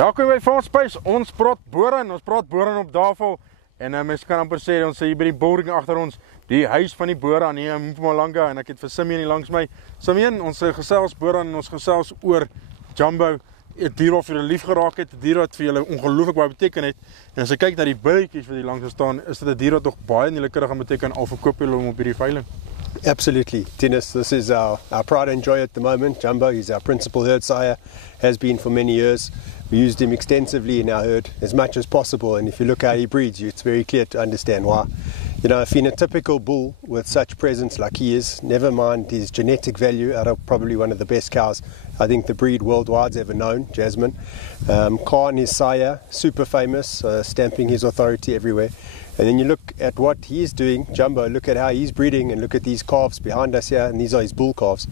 Welkom by Farm Space. Ons praat boring op Davos. En mens kan amper sê, ons hier by die boring agter ons, die huis van die Boran hier in Mpumalanga, en ek het vir Simeon hier langs my. Simeon, ons gesels Boran en ons gesels oor Jumbo, 'n dier wat vir julle lief geraak het, 'n dier wat vir julle ongelooflik baie beteken het. En as jy kyk na die billetjies wat hier langs staan, is dit 'n dier wat nog baie in julle kudde gaan beteken, al verkoop julle hom op hierdie veiling. Absolutely, Dennis. This is our pride and joy at the moment. Jumbo, he's our principal herd sire, has been for many years. We used him extensively in our herd as much as possible, and if you look how he breeds, it's very clear to understand why. You know, a phenotypical bull with such presence like he is, never mind his genetic value, out of probably one of the best cows I think the breed worldwide's ever known, Jasmine. Khan, his sire, super famous, stamping his authority everywhere. And then you look at what he's doing, Jumbo, look at how he's breeding, and look at these calves behind us here, and these are his bull calves.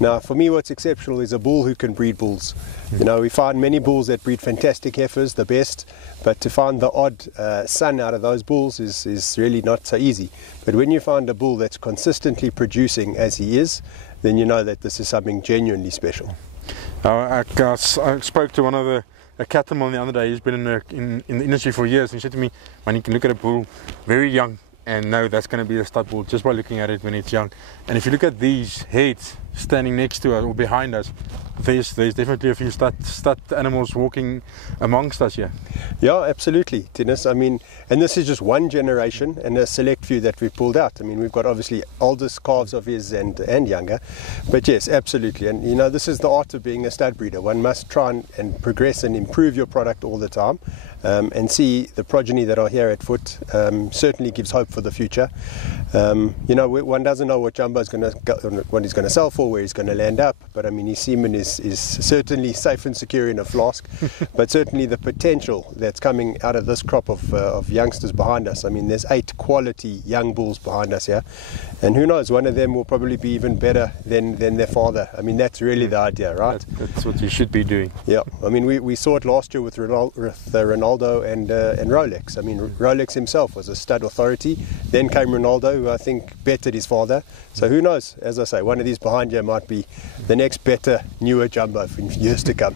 Now, for me, what's exceptional is a bull who can breed bulls. You know, we find many bulls that breed fantastic heifers, the best, but to find the odd son out of those bulls is really not so easy. But when you find a bull that's consistently producing as he is, then you know that this is something genuinely special. I spoke to one of a cattleman the other day. He's been in the industry for years, and he said to me, man, you can look at a bull very young and know that's going to be a stud bull just by looking at it when it's young. And if you look at these heads standing next to us or behind us, there's definitely a few stud animals walking amongst us here. Yeah, absolutely, Dennis. I mean, and this is just one generation and a select few that we've pulled out. I mean, we've got obviously oldest calves of his and younger, but yes, absolutely. And you know, this is the art of being a stud breeder. One must try and progress and improve your product all the time, and see the progeny that are here at foot. Certainly gives hope for the future. You know, one doesn't know what Jumbo's going to, what he's going to sell for, where he's going to land up, but I mean, his semen is certainly safe and secure in a flask, but certainly the potential that's coming out of this crop of youngsters behind us. I mean, there's 8 quality young bulls behind us here, and who knows, one of them will probably be even better than their father. I mean, that's really the idea, right? That's what you should be doing. Yeah, I mean, we saw it last year with Ronaldo and Rolex. I mean, Rolex himself was a stud authority, then came Ronaldo, who I think bettered his father. So who knows, as I say, one of these behind you might be the next better, newer Jumbo for years to come.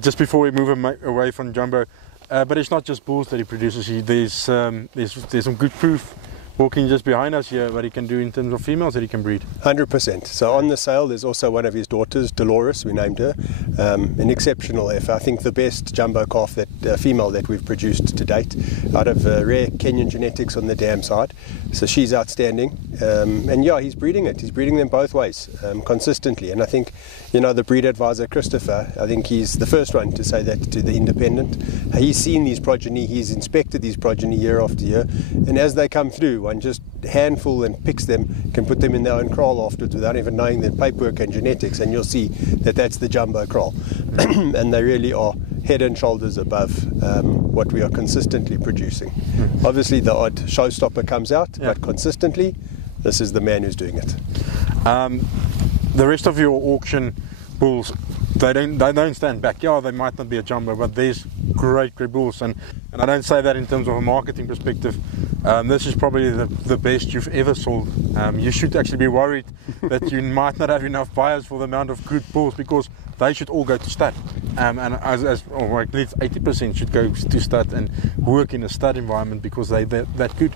Just before we move away from Jumbo, but it's not just bulls that he produces. There's some good proof walking just behind us here, what he can do in terms of females that he can breed. 100%. So on the sale, there's also one of his daughters, Dolores, we named her, an exceptional heifer. I think the best Jumbo calf, female that we've produced to date, out of rare Kenyan genetics on the dam side. So she's outstanding. And yeah, he's breeding it. He's breeding them both ways, consistently. And I think, you know, the breed advisor, Christopher, I think he's the first one to say that to the Independent. He's seen these progeny, he's inspected these progeny year after year, and as they come through, one just handful and picks them, can put them in their own kraal afterwards without even knowing their paperwork and genetics, and you'll see that that's the Jumbo kraal. And they really are head and shoulders above what we are consistently producing. Obviously the odd showstopper comes out, but consistently, this is the man who's doing it. The rest of your auction bulls, they don't stand back. Yeah, they might not be a Jumbo, but there's great bulls, and I don't say that in terms of a marketing perspective. This is probably the best you've ever sold. You should actually be worried that you might not have enough buyers for the amount of good bulls, because they should all go to stud, and or at least 80% should go to stud and work in a stud environment, because they're that good.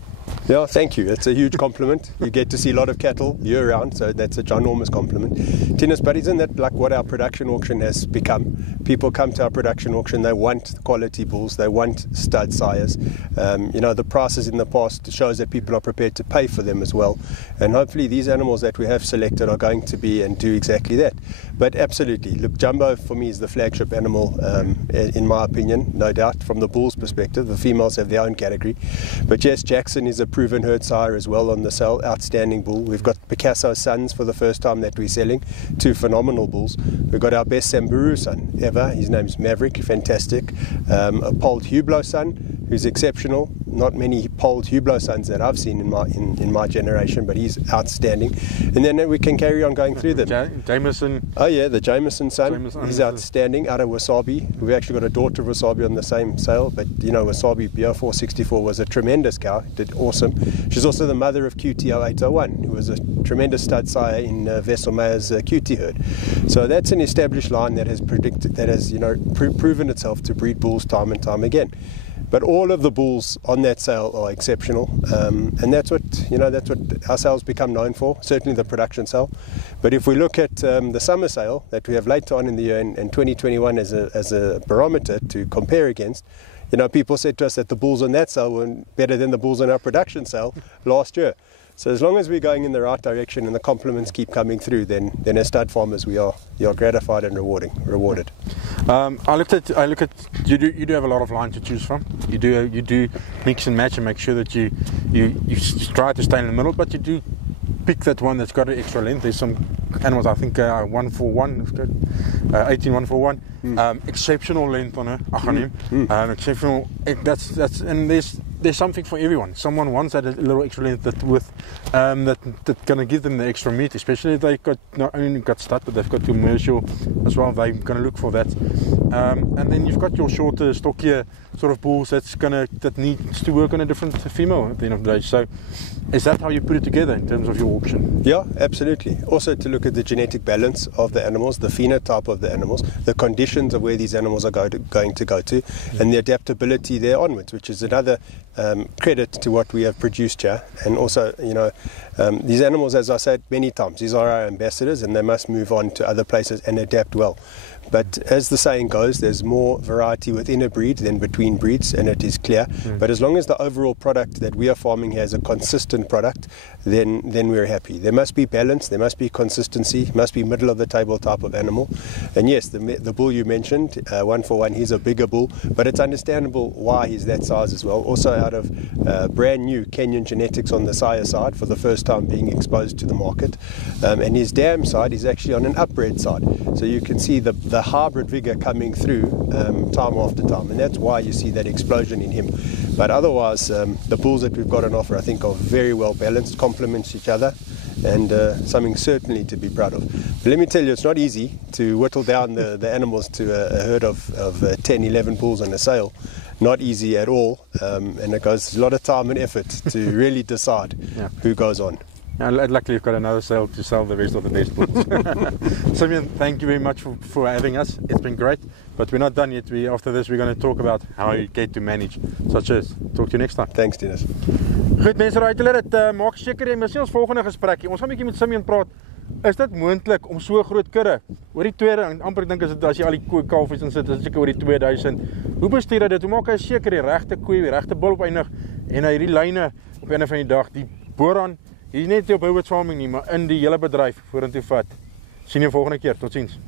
Yeah, thank you. It's a huge compliment. You get to see a lot of cattle year round, so that's a ginormous compliment. Tennis, but isn't that like what our production auction has become? People come to our production auction, they want quality bulls, they want stud sires. You know, the prices in the past shows that people are prepared to pay for them as well. And hopefully these animals that we have selected are going to be and do exactly that. But absolutely, look, Jumbo for me is the flagship animal, in my opinion, no doubt, from the bulls' perspective. The females have their own category. But yes, Jackson is a proven herd sire as well on the sale, outstanding bull. We've got Picasso sons for the first time that we're selling, 2 phenomenal bulls. We've got our best Samburu son ever, his name's Maverick, fantastic. A Polled Hublot son, who's exceptional. Not many polled Hublot sons that I've seen in my generation, but he's outstanding. And then we can carry on going through them. Jameson. Oh yeah, the Jameson son. He's outstanding. Out of Wasabi. We've actually got a daughter of Wasabi on the same sale, but you know, Wasabi BR464 was a tremendous cow. Did awesome. She's also the mother of QT0801, who was a tremendous stud sire in Wesselmeyer's QT herd. So that's an established line that has proven itself to breed bulls time and time again. But all of the bulls on that sale are exceptional, and that's what our sales become known for. Certainly the production sale. But if we look at the summer sale that we have later on in the year, and 2021 as a barometer to compare against, you know, people said to us that the bulls on that sale were better than the bulls on our production sale last year. So as long as we're going in the right direction and the compliments keep coming through, then as stud farmers we are gratified and rewarded. I look at you do have a lot of lines to choose from. You do mix and match and make sure that you try to stay in the middle, but you do pick that one that's got an extra length. There's some animals, I think 141, 18141, exceptional length on her. Exceptional. That's and there's something for everyone. Someone wants that a little extra length that's going to give them the extra meat, especially if they've got not only got stud but they've got commercial as well. They're going to look for that. And then you've got your shorter, stockier sort of bulls that needs to work on a different female at the end of the day. So is that how you put it together in terms of your auction? Yeah, absolutely. Also to look at the genetic balance of the animals, the phenotype of the animals, the conditions of where these animals are going to go to, and the adaptability there onwards, which is another credit to what we have produced here. And also, you know, these animals, as I said many times, these are our ambassadors and they must move on to other places and adapt well. But as the saying goes, there's more variety within a breed than between breeds, and it is clear. But as long as the overall product that we are farming here is a consistent product, then we're happy. There must be balance, there must be consistency, must be middle of the table type of animal. And yes, the bull you mentioned, 141, he's a bigger bull, but it's understandable why he's that size as well. Also out of brand new Kenyan genetics on the sire side, for the first time being exposed to the market. And his dam side is actually on an upbred side. So you can see the hybrid vigor coming through time after time, and that's why you see that explosion in him. But otherwise, the bulls that we've got on offer, I think, are very well balanced, complement each other, and something certainly to be proud of. But let me tell you, it's not easy to whittle down the animals to a herd of 10, 11 bulls on a sale. Not easy at all, and it goes a lot of time and effort to really decide who goes on. And luckily you've got another sale to sell the rest of the best bulls. Simeon, thank you very much for having us. It's been great, but we're not done yet. After this we're going to talk about how you get to manage such as. Talk to you next time. Thanks, Dennis. Goed mense, raai julle dit maak seker jy mis nie ons volgende gesprek. Ons gaan 'n bietjie met Simeon praat. Is dit moontlik om so groot kudde oor die tweede, amper dink as jy al die kalfies in sit, is dit seker oor die 2000. Hoe bestuur jy dit? Hoe maak jy seker die regte koei, die regte bul opeindig en hy hierdie lyne op 'n van die dag, die boran hier net op Howard Farming nie, maar in die hele bedryf vorentoe vat. Sien jou volgende keer. Totsiens.